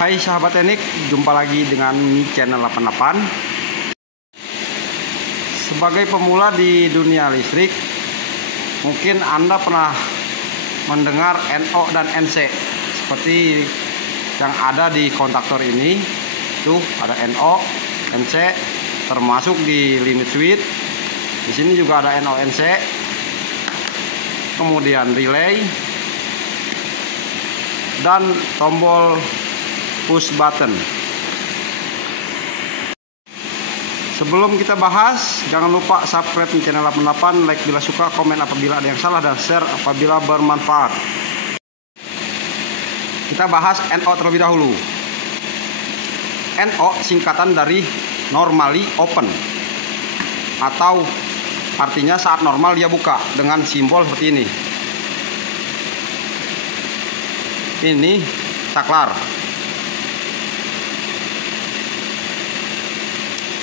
Hai sahabat teknik, jumpa lagi dengan Mi Channel 88. Sebagai pemula di dunia listrik, mungkin Anda pernah mendengar NO dan NC seperti yang ada di kontaktor ini. Tuh ada NO, NC, termasuk di limit switch. Di sini juga ada NO, NC. Kemudian relay dan tombol push button. Sebelum kita bahas, jangan lupa subscribe channel 88, like bila suka, komen apabila ada yang salah, dan share apabila bermanfaat. Kita bahas NO terlebih dahulu. NO singkatan dari normally open, atau artinya saat normal dia buka, dengan simbol seperti ini. Ini saklar.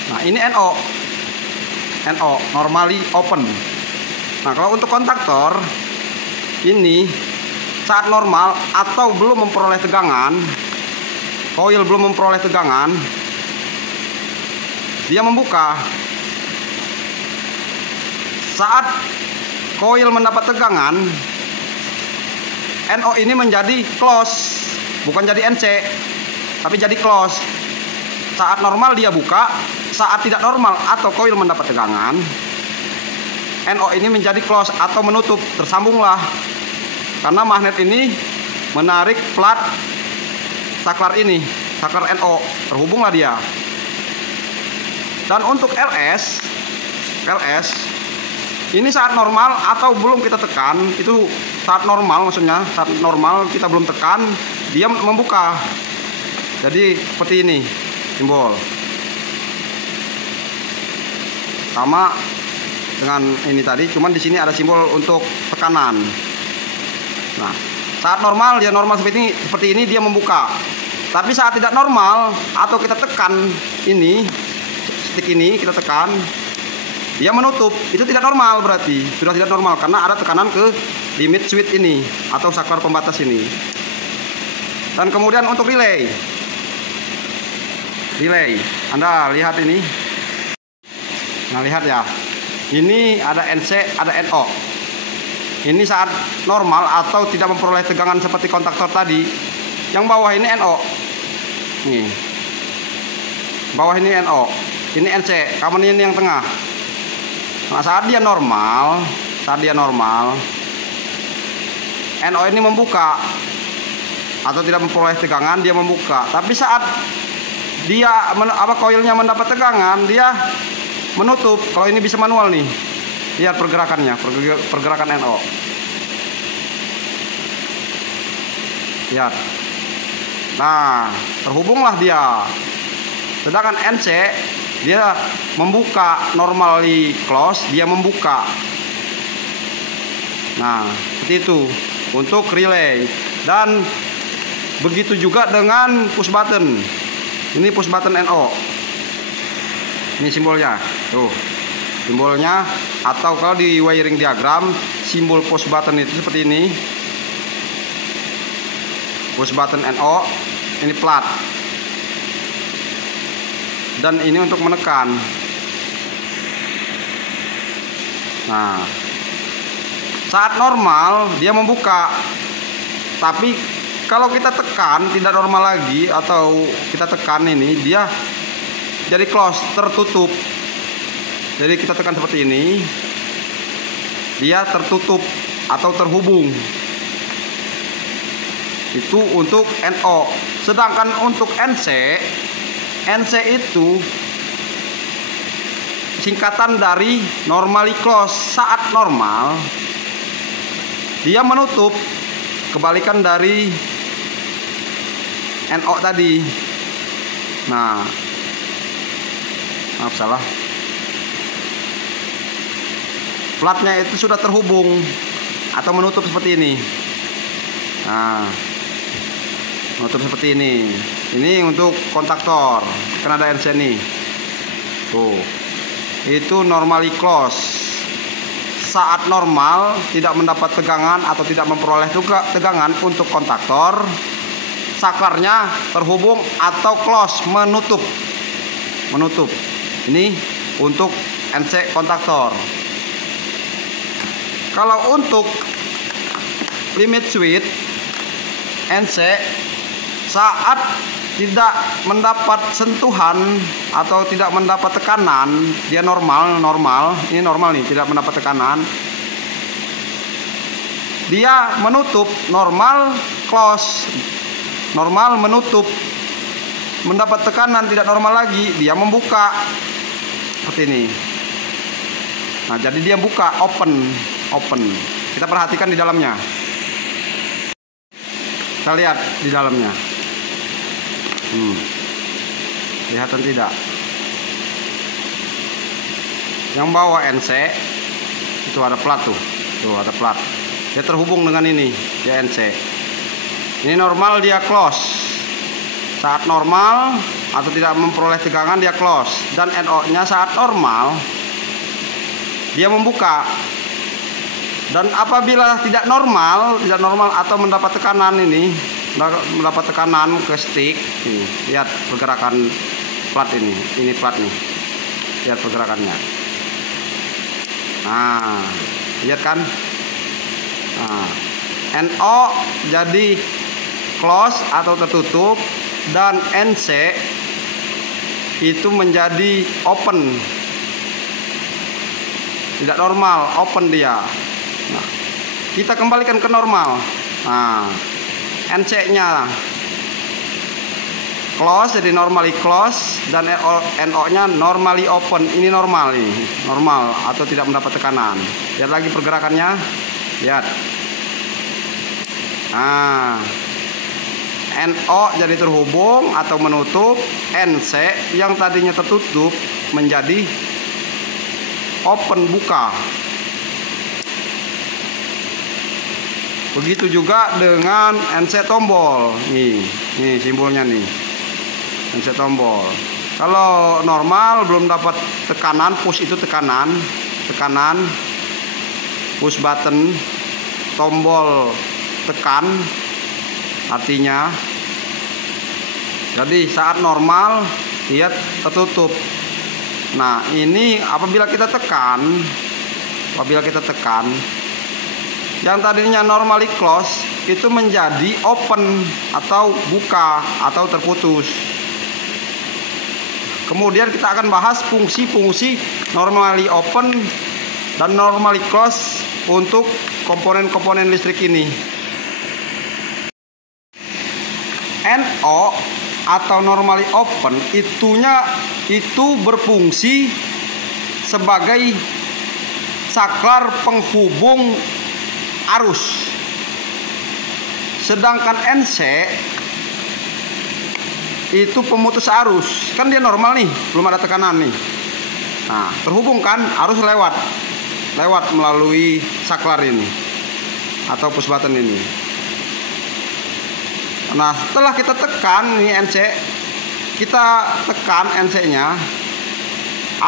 Nah, ini NO normally open. Nah, kalau untuk kontaktor ini saat normal atau belum memperoleh tegangan, koil belum memperoleh tegangan, dia membuka. Saat koil mendapat tegangan, NO ini menjadi close, bukan jadi NC, tapi jadi close. Saat normal dia buka, saat tidak normal atau koil mendapat tegangan, NO ini menjadi close atau menutup, tersambunglah. Karena magnet ini menarik plat saklar ini, saklar NO, terhubunglah dia. Dan untuk LS ini saat normal atau belum kita tekan, itu saat normal, maksudnya saat normal kita belum tekan, dia membuka. Jadi seperti ini simbol. Sama dengan ini tadi, cuman di sini ada simbol untuk tekanan. Nah, saat normal dia normal seperti ini dia membuka. Tapi saat tidak normal atau kita tekan ini, stick ini kita tekan, dia menutup. Itu tidak normal, berarti sudah tidak normal karena ada tekanan ke limit switch ini atau saklar pembatas ini. Dan kemudian untuk relay, Anda lihat ini. Nah, lihat ya, ini ada NC, ada NO. Ini saat normal atau tidak memperoleh tegangan seperti kontaktor tadi. Yang bawah ini NO. Nih, bawah ini NO, ini NC, kamu ini yang tengah. Nah, saat dia normal, NO ini membuka atau tidak memperoleh tegangan, dia membuka. Tapi saat dia koilnya mendapat tegangan, dia menutup. Kalau ini bisa manual nih, lihat pergerakannya, pergerakan NO. Lihat. Nah, terhubunglah dia. Sedangkan NC dia membuka, normally close, dia membuka. Nah, seperti itu untuk relay. Dan begitu juga dengan push button. Ini push button NO. Ini simbolnya, tuh simbolnya. Atau kalau di wiring diagram, simbol push button itu seperti ini. Push button NO, ini plat. Dan ini untuk menekan. Nah, saat normal dia membuka. Tapi kalau kita tekan tidak normal lagi, atau kita tekan ini, dia jadi close, tertutup. Jadi kita tekan seperti ini, dia tertutup atau terhubung. Itu untuk NO. Sedangkan untuk NC itu singkatan dari normally close. Saat normal dia menutup, kebalikan dari NO tadi. Nah, maaf salah. Platnya itu sudah terhubung atau menutup seperti ini. Nah, menutup seperti ini. Ini untuk kontaktor, kan ada NC nih. Tuh, itu normally close. Saat normal tidak mendapat tegangan atau tidak memperoleh tegangan untuk kontaktor, saklarnya terhubung atau close, menutup. Ini untuk NC kontaktor. Kalau untuk limit switch NC saat tidak mendapat sentuhan atau tidak mendapat tekanan, dia normal. Ini normal nih, tidak mendapat tekanan. Dia menutup, normal, close. Normal, menutup. Mendapat tekanan, tidak normal lagi, dia membuka. Seperti ini. Nah, jadi dia buka, open. Kita perhatikan di dalamnya. Kita lihat di dalamnya. Kelihatan tidak? Yang bawa NC itu ada plat tuh. Tuh ada plat. Dia terhubung dengan ini, dia NC. Ini normal, dia close. Saat normal atau tidak memperoleh tegangan, dia close. Dan NO-nya saat normal, dia membuka. Dan apabila tidak normal atau mendapat tekanan mendapat tekanan ke stick, ini, lihat pergerakan plat ini plat nih. Lihat pergerakannya. Nah, lihat kan? Nah, NO jadi close atau tertutup, dan NC itu menjadi open. Tidak normal, open dia. Nah, kita kembalikan ke normal. Nah, NC-nya close jadi normally close, dan NO-nya normally open. Ini normal atau tidak mendapat tekanan. Lihat lagi pergerakannya. Lihat. Nah, NO jadi terhubung atau menutup, NC yang tadinya tertutup menjadi open, buka. Begitu juga dengan NC tombol. Nih simbolnya nih. NC tombol. Kalau normal belum dapat tekanan, push itu tekanan, push button, tombol tekan, artinya. Jadi saat normal dia tertutup. Nah, ini apabila kita tekan, yang tadinya normally close itu menjadi open atau buka atau terputus. Kemudian kita akan bahas fungsi-fungsi normally open dan normally close untuk komponen-komponen listrik ini. NO atau normally open itu berfungsi sebagai saklar penghubung arus. Sedangkan NC itu pemutus arus. Kan dia normal nih, belum ada tekanan nih. Nah, terhubung kan, arus lewat melalui saklar ini atau push button ini. Nah, setelah kita tekan nih NC, kita tekan NC-nya,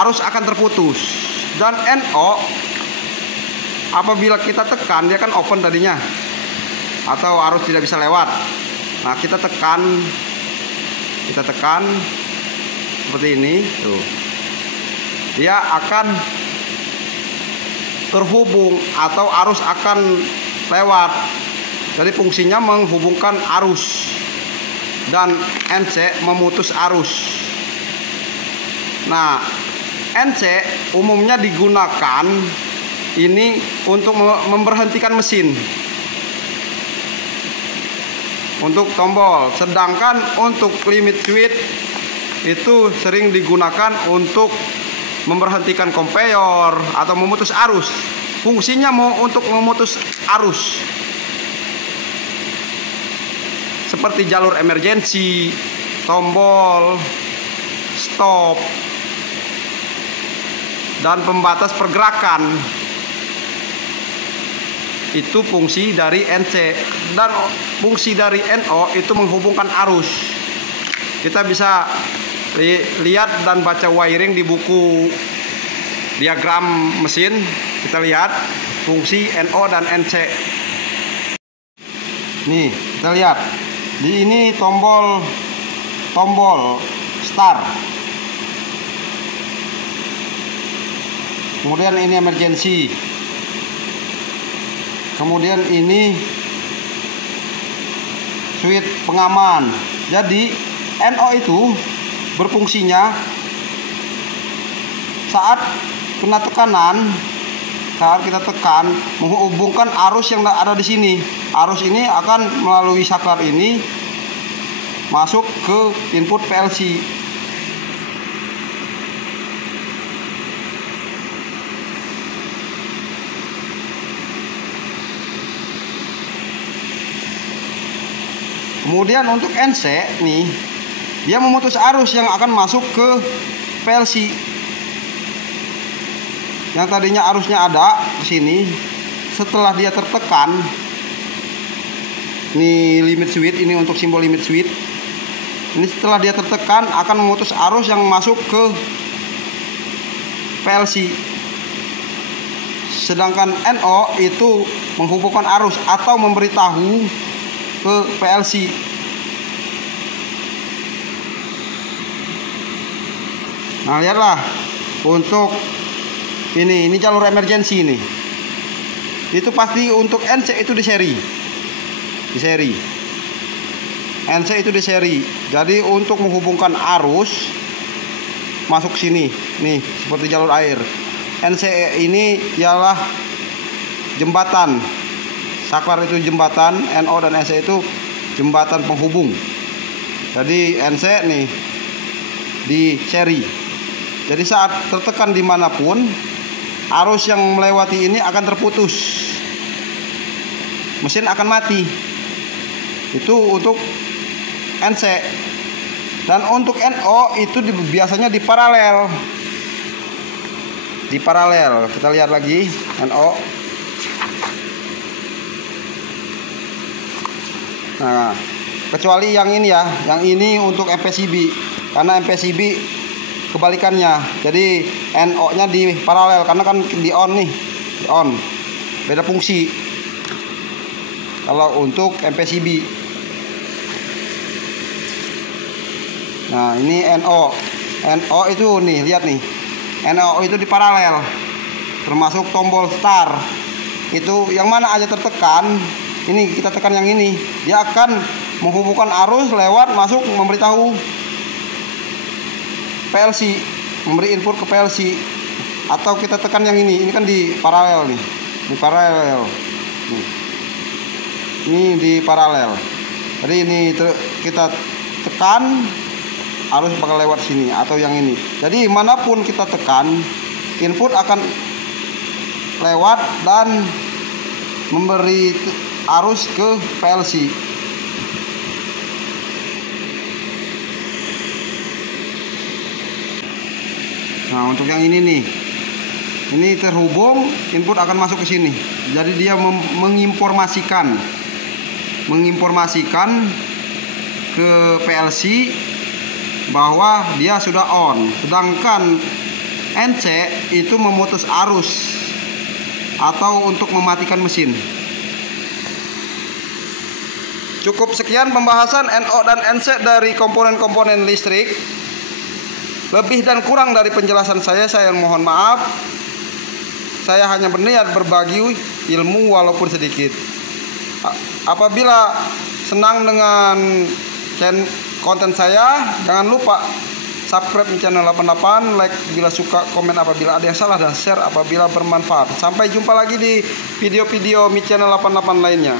arus akan terputus. Dan NO apabila kita tekan, dia kan open tadinya, atau arus tidak bisa lewat. Nah, kita tekan seperti ini tuh, dia akan terhubung atau arus akan lewat. Jadi fungsinya menghubungkan arus, dan NC memutus arus. Nah, NC umumnya digunakan ini untuk memberhentikan mesin, untuk tombol. Sedangkan untuk limit switch itu sering digunakan untuk memberhentikan kompeyor atau memutus arus. Fungsinya untuk memutus arus, seperti jalur emergency, tombol stop, dan pembatas pergerakan. Itu fungsi dari NC. Dan fungsi dari NO itu menghubungkan arus. Kita bisa lihat dan baca wiring di buku diagram mesin. Kita lihat fungsi NO dan NC. Nih, kita lihat Di ini tombol start. Kemudian ini emergency. Kemudian ini switch pengaman. Jadi NO itu berfungsinya saat kena tekanan, saat kita tekan menghubungkan arus yang ada di sini. Arus ini akan melalui saklar ini masuk ke input PLC. Kemudian untuk NC nih, dia memutus arus yang akan masuk ke PLC. Yang tadinya arusnya ada di sini, setelah dia tertekan, ini limit switch, ini untuk simbol limit switch. Ini setelah dia tertekan akan memutus arus yang masuk ke PLC. Sedangkan NO itu menghubungkan arus atau memberitahu ke PLC. Nah, lihatlah untuk ini jalur emergency ini. Itu pasti untuk NC itu di seri. NC itu di seri. Jadi untuk menghubungkan arus masuk sini, nih seperti jalur air. NC ini ialah jembatan. Saklar itu jembatan, NO dan NC itu jembatan penghubung. Jadi NC nih di seri. Jadi saat tertekan dimanapun, arus yang melewati ini akan terputus. Mesin akan mati. Itu untuk NC. Dan untuk NO itu biasanya di paralel. Di paralel. Kita lihat lagi NO. Nah, kecuali yang ini ya, yang ini untuk MPCB. Karena MPCB kebalikannya. Jadi NO-nya di paralel karena kan di on nih, di on. Beda fungsi. Kalau untuk MPCB. Nah, ini NO. NO itu nih, lihat nih. NO itu di paralel. Termasuk tombol start. Itu yang mana aja tertekan, ini kita tekan yang ini, dia akan menghubungkan arus lewat masuk memberitahu PLC, memberi input ke PLC. Atau kita tekan yang ini kan di paralel nih, di paralel nih. Ini di paralel. Jadi ini kita tekan, arus bakal lewat sini atau yang ini. Jadi manapun kita tekan, input akan lewat dan memberi arus ke PLC. Nah, untuk yang ini nih, ini terhubung, input akan masuk ke sini. Jadi dia menginformasikan ke PLC bahwa dia sudah on. Sedangkan NC itu memutus arus atau untuk mematikan mesin. Cukup sekian pembahasan NO dan NC dari komponen-komponen listrik. Lebih dan kurang dari penjelasan saya mohon maaf. Saya hanya berniat berbagi ilmu walaupun sedikit. Apabila senang dengan konten saya, jangan lupa subscribe di channel 88, like bila suka, komen apabila ada yang salah, dan share apabila bermanfaat. Sampai jumpa lagi di video-video Mi Channel 88 lainnya.